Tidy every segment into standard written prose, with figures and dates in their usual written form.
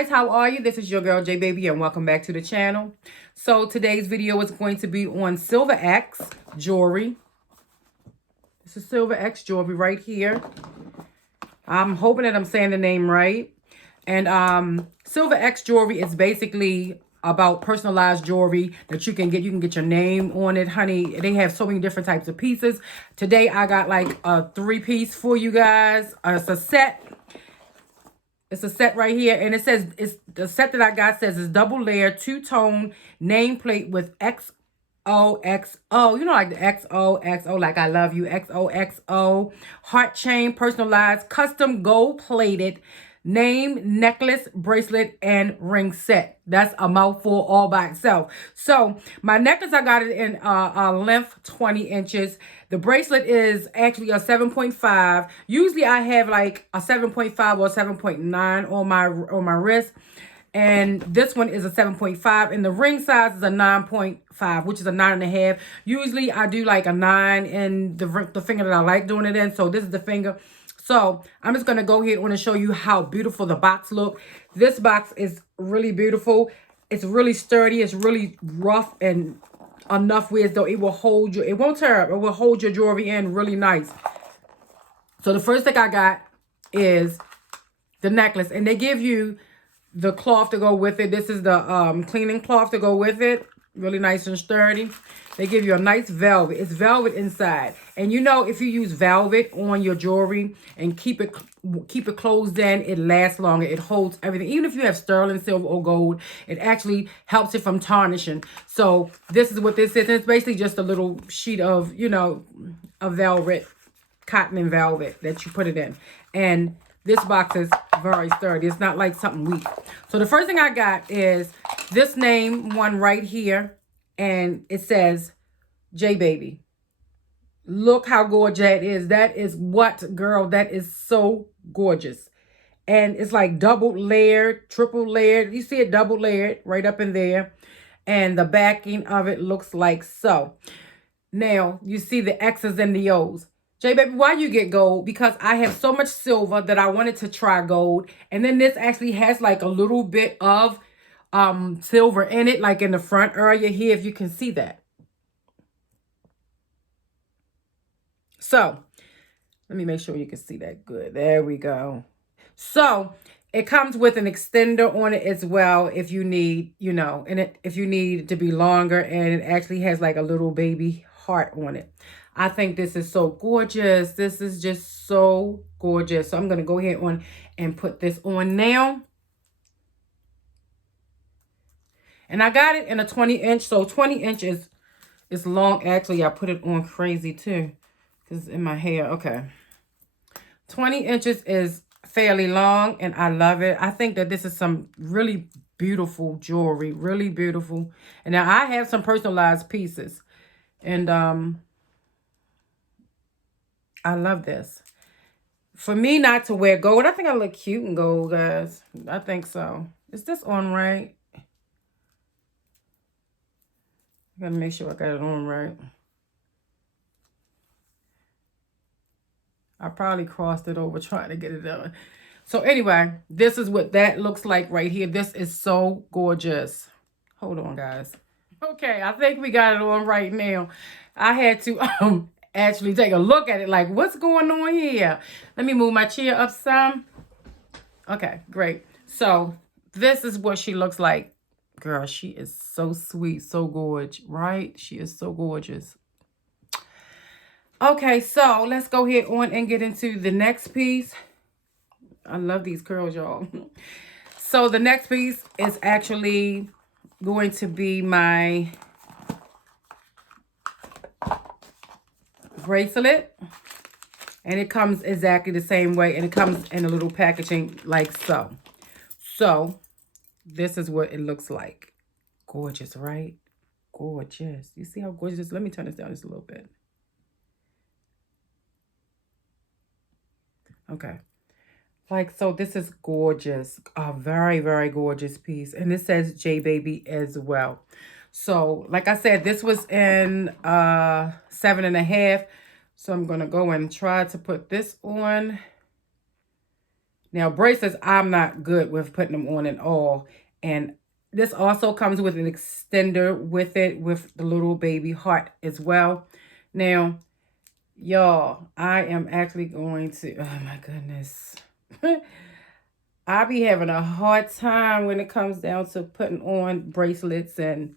guys, how are you? This is your girl J Baby and welcome back to the channel. So today's video is going to be on Silviax jewelry. This is Silviax jewelry right here. I'm hoping that I'm saying the name right. And Silviax jewelry is basically about personalized jewelry that you can get. You can get your name on it, honey. They have so many different types of pieces. Today I got like a 3-piece for you guys. It's a set. It's a set right here, and it says, it's the set that I got says it's double layer, 2-tone nameplate with XOXO. You know, like the XOXO, like I love you, XOXO. Heart chain, personalized, custom gold-plated name, necklace, bracelet, and ring set. That's a mouthful all by itself. So my necklace, I got it in a length 20 inches. The bracelet is actually a 7.5. Usually I have like a 7.5 or 7.9 on my wrist. And this one is a 7.5, and the ring size is a 9.5, which is a 9.5. Usually I do like a 9 in the finger that I like doing it in. So this is the finger. So I'm just going to go ahead and show you how beautiful the box look. This box is really beautiful. It's really sturdy. It's really rough and enough where though it will hold you. It won't tear up. It will hold your jewelry in really nice. So the first thing I got is the necklace. And they give you the cloth to go with it. This is the cleaning cloth to go with it. Really nice and sturdy. They give you a nice velvet. It's velvet inside. And you know, if you use velvet on your jewelry and keep it closed in, it lasts longer. It holds everything. Even if you have sterling silver or gold, it actually helps it from tarnishing. So this is what this is. And it's basically just a little sheet of, you know, a velvet, cotton and velvet that you put it in. And this box is very sturdy. It's not like something weak. So the first thing I got is this name one right here. And it says J Baby. Look how gorgeous that is. That is what, girl? That is so gorgeous. And it's like double layered, triple layered. You see it double layered right up in there. And the backing of it looks like so. Now, you see the X's and the O's. J Baby, why you get gold? Because I have so much silver that I wanted to try gold. And then this actually has like a little bit of silver in it, like in the front area here, if you can see that. So let me make sure you can see that good. There we go. So it comes with an extender on it as well if you need, you know, and if you need it to be longer, and it actually has like a little baby heart on it. I think this is so gorgeous. This is just so gorgeous. So I'm going to go ahead on and put this on now. And I got it in a 20-inch. So 20 inches is long. Actually, I put it on crazy too, because it's in my hair. Okay. 20 inches is fairly long, and I love it. I think that this is some really beautiful jewelry. Really beautiful. And now I have some personalized pieces. And I love this. For me not to wear gold, I think I look cute in gold, guys. I think so. Is this on right? I gotta make sure I got it on right. I probably crossed it over trying to get it done. So anyway, this is what that looks like right here. This is so gorgeous. Hold on, guys. Okay, I think we got it on right now. I had to actually take a look at it, like, what's going on here? Let me move my chair up some. Okay, great. So this is what she looks like. Girl, she is so sweet, so gorgeous, right? She is so gorgeous. Okay, so let's go ahead on and get into the next piece. I love these curls, y'all. So the next piece is actually going to be my bracelet. And it comes exactly the same way. And it comes in a little packaging like so. So this is what it looks like. Gorgeous, right? Gorgeous. You see how gorgeous it is? Let me turn this down just a little bit. Okay. Like, so this is gorgeous. A very, very gorgeous piece. And it says J Baby as well. So, like I said, this was in 7.5. So I'm going to go and try to put this on. Now, bracelets, I'm not good with putting them on at all. And this also comes with an extender with it, with the little baby heart as well. Now, y'all, I am actually going to, oh my goodness. I be having a hard time when it comes down to putting on bracelets, and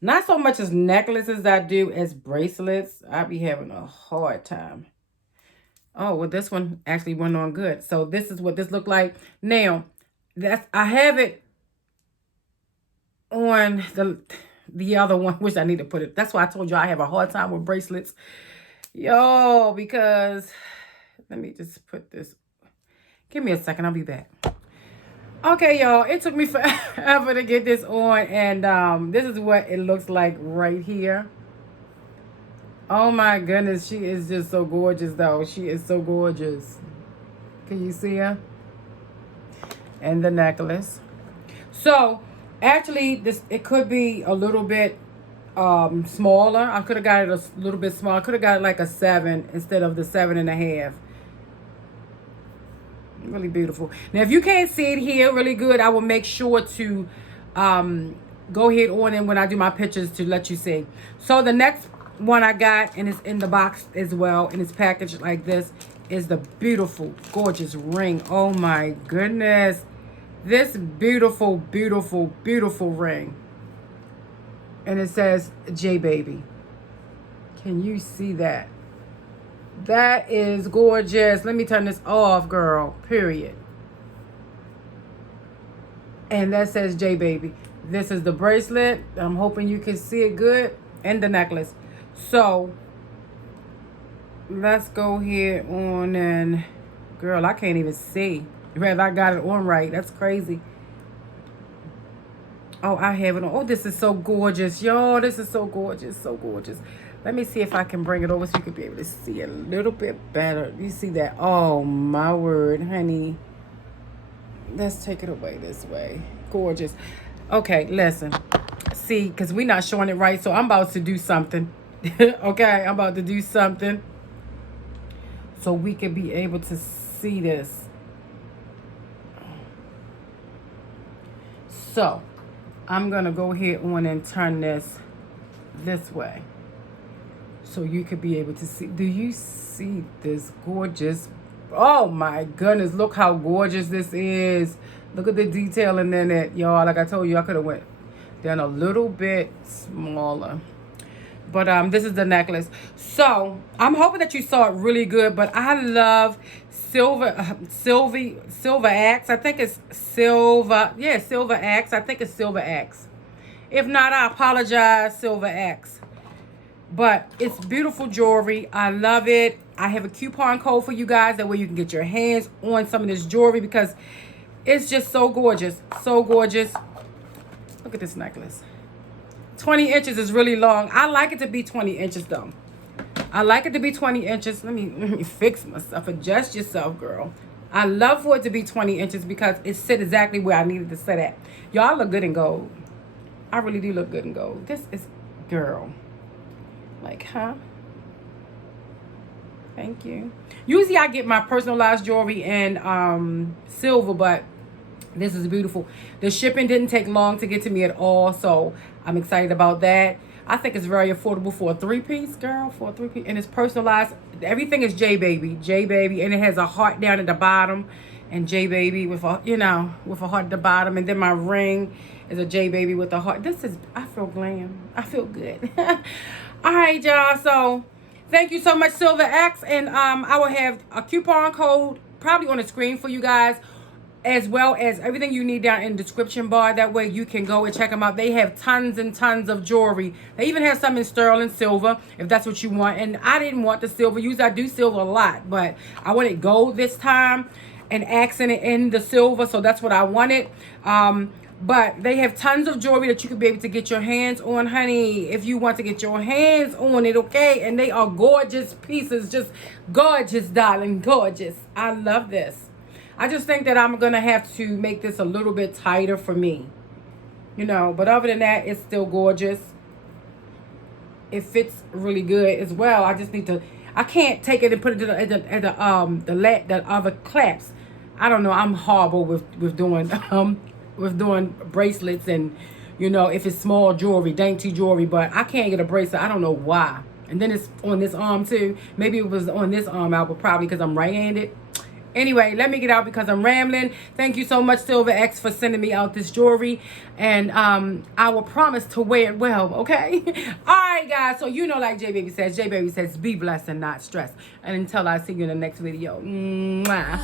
not so much as necklaces I do as bracelets. I be having a hard time. Oh, well, this one actually went on good. So this is what this looked like. Now, I have it on the other one, which I need to put it. That's why I told you I have a hard time with bracelets. Yo, because let me just put this. Give me a second. I'll be back. Okay, y'all. It took me forever to get this on, and this is what it looks like right here. Oh my goodness, she is just so gorgeous, though. She is so gorgeous. Can you see her? And the necklace. So, actually, it could be a little bit smaller. I could have got it a little bit smaller. I could have got it like a 7 instead of the 7.5. Really beautiful. Now, if you can't see it here really good, I will make sure to go ahead on and when I do my pictures to let you see. So the next one I got, and it's in the box as well, and it's packaged like this, is the beautiful, gorgeous ring. Oh my goodness. This beautiful, beautiful, beautiful ring. And it says J Baby. Can you see that? That is gorgeous. Let me turn this off, girl. Period. And that says J Baby. This is the bracelet. I'm hoping you can see it good. And the necklace. So, let's go here on and... Girl, I can't even see. If I got it on right. That's crazy. Oh, I have it on. Oh, this is so gorgeous. Yo, this is so gorgeous. So gorgeous. Let me see if I can bring it over so you can be able to see a little bit better. You see that? Oh, my word, honey. Let's take it away this way. Gorgeous. Okay, listen. See, because we're not showing it right, so I'm about to do something. Okay, I'm about to do something so we can be able to see this. So, I'm going to go ahead on and turn this way. So you could be able to see. Do you see this gorgeous? Oh my goodness. Look how gorgeous this is. Look at the detailing in it. Y'all, like I told you, I could have went down a little bit smaller. But this is the necklace. So I'm hoping that you saw it really good. But I love Silviax. I think it's Silver. Yeah, Silviax. I think it's Silviax. If not, I apologize, Silviax. But it's beautiful jewelry. I love it. I have a coupon code for you guys. That way you can get your hands on some of this jewelry because it's just so gorgeous. So gorgeous. Look at this necklace. 20 inches is really long. I like it to be 20 inches though. I like it to be 20 inches. Let me fix myself. Adjust yourself, girl. I love for it to be 20 inches because it sit exactly where I needed to sit at. Y'all look good in gold. I really do look good in gold. This is, girl. Like, huh? Thank you. Usually I get my personalized jewelry in silver, but this is beautiful. The shipping didn't take long to get to me at all, so I'm excited about that. I think it's very affordable for a 3-piece, girl, for a 3-piece. And it's personalized. Everything is J Baby, and it has a heart down at the bottom. And J Baby with a, with a heart at the bottom. And then my ring is a J Baby with a heart. This is, I feel glam. I feel good. All right, y'all. So thank you so much, Silviax. And I will have a coupon code probably on the screen for you guys, as well as everything you need down in the description bar. That way you can go and check them out. They have tons and tons of jewelry. They even have some in sterling silver, if that's what you want. And I didn't want the silver. Usually I do silver a lot, but I wanted gold this time and accent it in the silver. So that's what I wanted. But they have tons of jewelry that you can be able to get your hands on, honey, if you want to get your hands on it, okay? And they are gorgeous pieces. Just gorgeous, darling. Gorgeous. I love this. I just think that I'm going to have to make this a little bit tighter for me. But other than that, it's still gorgeous. It fits really good as well. I just need to, I can't take it and put it in the other clasps. I don't know. I'm horrible with doing bracelets and, you know, if it's small jewelry, dainty jewelry, but I can't get a bracelet. I don't know why. And then it's on this arm too. Maybe it was on this arm out, but probably because I'm right-handed. Anyway, let me get out because I'm rambling. Thank you so much, Silviax, for sending me out this jewelry. And I will promise to wear it well, okay? All right, guys. So, you know, like J Baby says, be blessed and not stressed. And until I see you in the next video. Mwah.